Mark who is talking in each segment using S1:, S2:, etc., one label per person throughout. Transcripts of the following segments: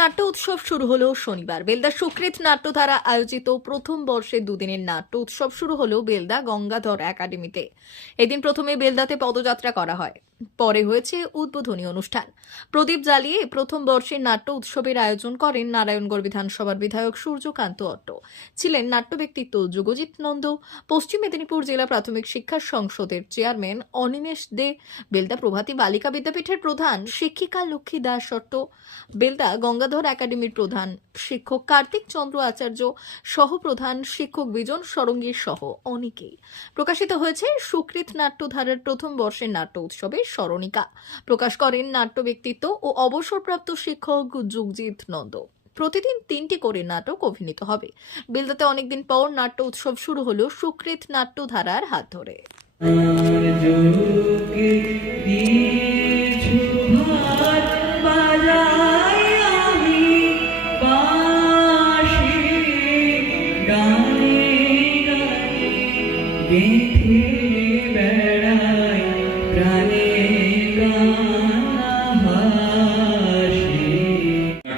S1: নাট্য উৎসব শুরু হলো শনিবার। বেলদা সুকৃত নাট্যধারা আয়োজিত প্রথম বর্ষে দুদিনের নাট্য উৎসব শুরু হলো বেলদা গঙ্গাধর একাডেমিতে। এদিন প্রথমে বেলদাতে পদযাত্রা করা হয়। পরে হয়েছে উদ্বোধনী অনুষ্ঠান। প্রদীপ জ্বালিয়ে প্রথম বর্ষের নাট্য উৎসবের আয়োজন করেন নারায়ণগড় বিধানসভার বিধায়ক সূর্যকান্ত অট্ট। ছিলেন নাট্য ব্যক্তিত্ব যুগজিৎ নন্দ। পশ্চিম মেদিনীপুর জেলা প্রাথমিক শিক্ষা সংসদের চেয়ারম্যান অনিমেষ দে। বেলদা প্রভাতী বালিকা বিদ্যাপীঠের প্রধান শিক্ষিকা লক্ষ্মী দাস অট্ট। বেলদা গঙ্গাধর একাডেমির প্রধান শিক্ষক কার্তিক চন্দ্র আচার্য, সহপ্রধান শিক্ষক বিজন সরঙ্গীর সহ অনেকেই। প্রকাশিত হয়েছে সুকৃত নাট্যধারার প্রথম বর্ষের নাট্য উৎসবে স্মরণিকা। প্রকাশ করেন নাট্য ব্যক্তিত্ব ও অবসরপ্রাপ্ত শিক্ষক যুগজিৎ নন্দ। প্রতিদিন তিনটি করে নাটক অভিনীত হবে। বিলদাতে অনেকদিন পর নাট্য উৎসব শুরু হলো সুকৃত নাট্যধারার হাত ধরে।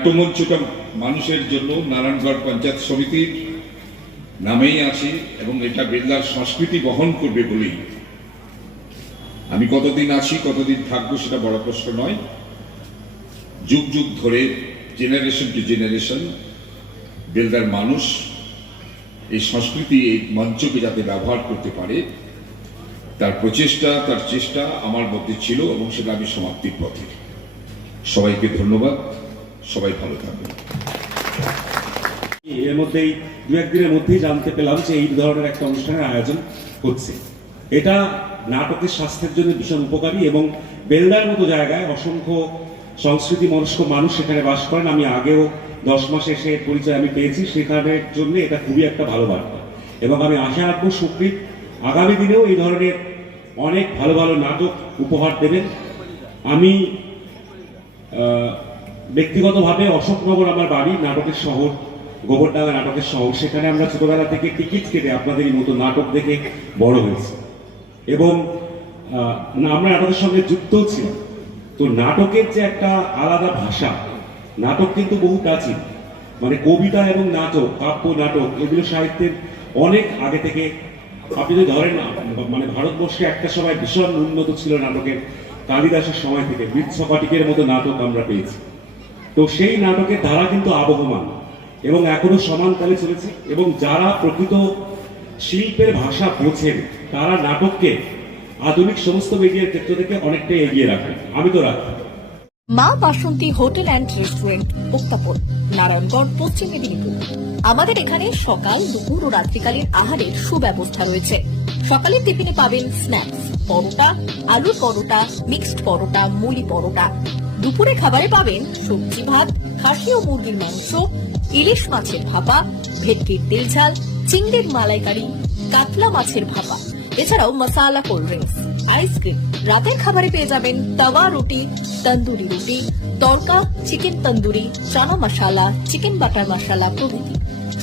S2: নাট্যমঞ্চটা মানুষের জন্য নারায়ণগড় পঞ্চায়েত সমিতির নামেই আছে এবং এটা বেল্লার সংস্কৃতি বহন করবে বলেই। আমি কতদিন আছি, কতদিন থাকব সেটা বড় প্রশ্ন নয়। যুগ যুগ ধরে জেনারেশন টু জেনারেশন বেলদার মানুষ এই সংস্কৃতি, এই মঞ্চকে যাতে ব্যবহার করতে পারে, তার প্রচেষ্টা, তার চেষ্টা আমার মধ্যে ছিল এবং সেটা আমি সমাপ্তির পথে। সবাইকে ধন্যবাদ। সবাই ভালো থাকবেন।
S3: এর মধ্যেই, দু একদিনের মধ্যেই জানতে পেলাম যে এই ধরনের একটা অনুষ্ঠানের আয়োজন হচ্ছে। এটা নাটকের স্বাস্থ্যের জন্য ভীষণ উপকারী এবং বেলদার মতো জায়গায় অসংখ্য সংস্কৃতি মনস্ক মানুষ সেখানে বাস করেন। আমি আগেও দশ মাস এসে পরিচয় আমি পেয়েছি, সেখানের জন্য এটা খুবই একটা ভালো বার্তা। এবং আমি আশা রাখব সুপ্রিত আগামী দিনেও এই ধরনের অনেক ভালো ভালো নাটক উপহার দেবেন। আমি ব্যক্তিগতভাবে অশোকনগর আমার বাড়ি, নাটকের শহর, গোবরডাঙ্গা নাটকের শহর। সেখানে আমরা ছোটবেলা থেকে টিকিট কেটে আপনাদেরই মতো নাটক দেখে বড় হয়েছি। এবং আমরা নাটকের সঙ্গে যুক্তও ছিলাম। তো নাটকের যে একটা আলাদা ভাষা, নাটক কিন্তু বহু প্রাচীন। মানে কবিতা এবং নাটক, কাব্য, নাটক, এগুলো সাহিত্যের অনেক আগে থেকে আপনি যদি ধরেন না মানে ভারতবর্ষে একটা সময় ভীষণ উন্নত ছিল নাটকের। কালিদাসের সময় থেকে বৃৎসপাটিকের মতো নাটক আমরা পেয়েছি। তো সেই নাটকের ধারা কিন্তু আবহমান। এবং এখনও সমান তালে চলেছে। এবং যারা প্রকৃত শিল্পের ভাষা বোঝেন, তারা নাটককে আধুনিক সমস্ত মিডিয়ার ক্ষেত্র থেকে অনেকটাই এগিয়ে রাখেন। আমি তো রাখি।
S1: Maa Basanti hotel and restaurant, উত্তাপন, Narayangarh, Paschim Medinipur. আমাদের এখানে সকাল, দুপুর ও রাত্রিকালীন আহারের সুব্যবস্থা রয়েছে। সকালের টিফিনে পাবেন স্ন্যাক্স পরোটা, আলুর পরোটা মিক্সড পরোটা মুলি পরোটা। দুপুরে খাবারে পাবেন সবজি ভাত, খাসি ও মুরগির মাংস, ইলিশ মাছের ভাপা, ভেটকির তেল ঝাল, চিংড়ির মালাইকারি, কাতলা মাছের ভাপা। এছাড়াও মশালা কোল্ড ড্রিঙ্কস, আইসক্রিম। রাতের খাবারে পেয়ে যাবেন তাওয়া রুটি, তন্দুরি রুটি, তড়কা, chicken tandoori, chana masala, chicken butter masala প্রভৃতি।